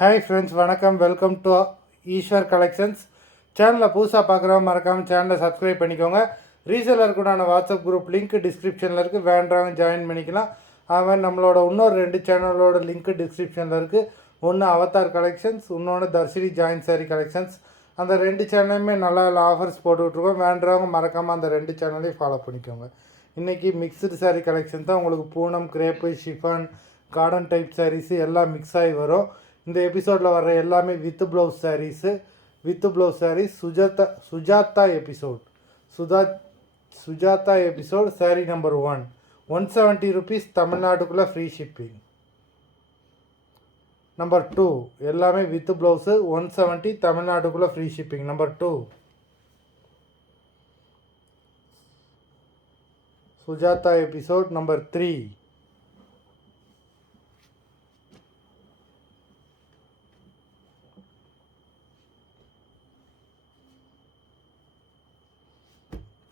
Hi friends, வணக்கம். Welcome to Eswar Collections. சேனலை புதுசாக பார்க்குறவங்க மறக்காமல் சேனலை சப்ஸ்கிரைப் பண்ணிக்கோங்க. ரீசேலருக்குடான வாட்ஸ்அப் குரூப் லிங்க் டிஸ்கிரிப்ஷனில் இருக்குது, வேண்டவங்க ஜாயின் பண்ணிக்கலாம். அது மாதிரி நம்மளோட இன்னொரு 2 சேனலோட லிங்க் டிஸ்கிரிப்ஷனில் இருக்குது. ஒன்று அவதார் கலெக்ஷன்ஸ், இன்னொன்று தர்ஷினி ஜாயின் சாரி கலெக்ஷன்ஸ். அந்த 2 சேனலுமே நல்லா ஆஃபர்ஸ் போட்டுட்ருக்கோம். வேண்டவங்க மறக்காமல் அந்த 2 சேனலையும் ஃபாலோ பண்ணிக்கோங்க. இன்றைக்கி மிக்சடு சாரீ கலெக்ஷன் தான். உங்களுக்கு Poonam, crepe, chiffon, garden type saris எல்லாம் மிக்ஸ் ஆகி வரும். இந்த எபிசோடில் வர்ற எல்லாமே with blouse saris. Sujatha episode sari number 1 170 rupees தமிழ்நாட்டுக்குள்ளே ஃப்ரீ ஷிப்பிங். நம்பர் 2 எல்லாமே வித் ப்ளவுஸு 170 தமிழ்நாட்டுக்குள்ளே free shipping. Number 2 Sujatha episode. Number 3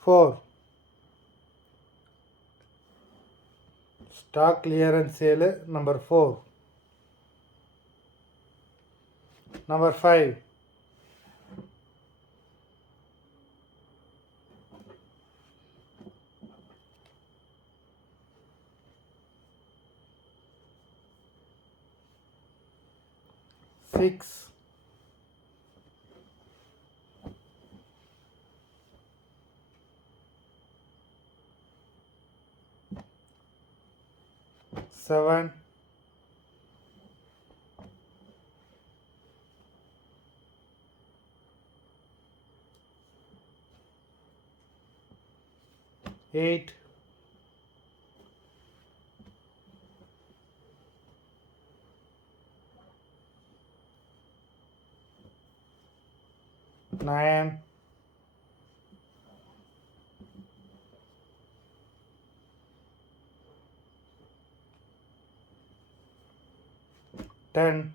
4 stock clearance sale. Number 4 number 5 6 7 8 9 10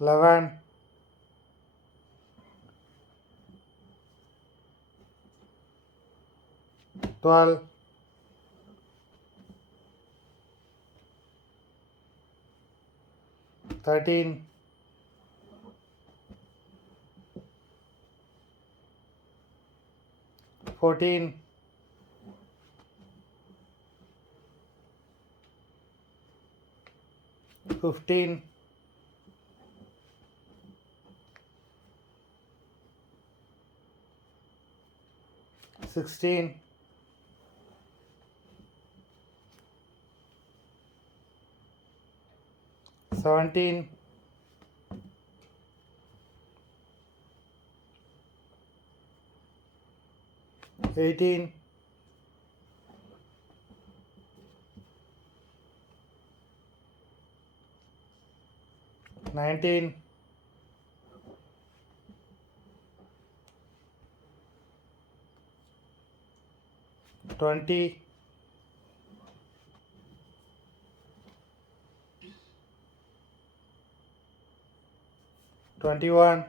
11 12 13 14 15 16 17 18 19 20 21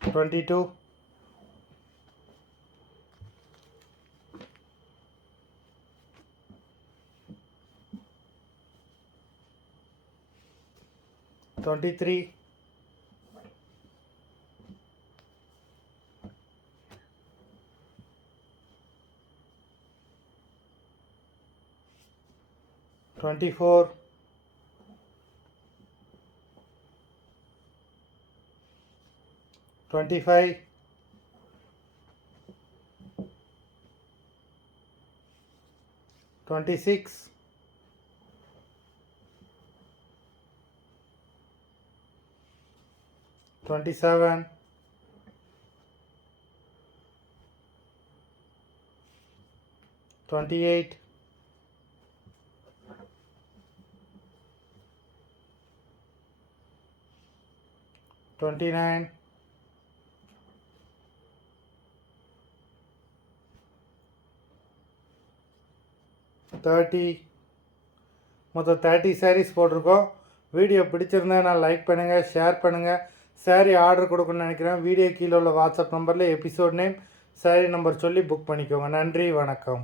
22 23 24 25 26 27 28 29 30 மொத்தம் 30 sarees போட்டிருக்கோம். வீடியோ பிடிச்சிருந்தா நான் லைக் பண்ணுங்கள், ஷேர் பண்ணுங்கள், saree ஆர்டர் கொடுக்கணும்னு நினைக்கிறேன், வீடியோ கீழே உள்ள வாட்ஸ்அப் நம்பரில் எபிசோட் நேம், saree நம்பர் சொல்லி புக் பண்ணிக்கோங்க. நன்றி, வணக்கம்.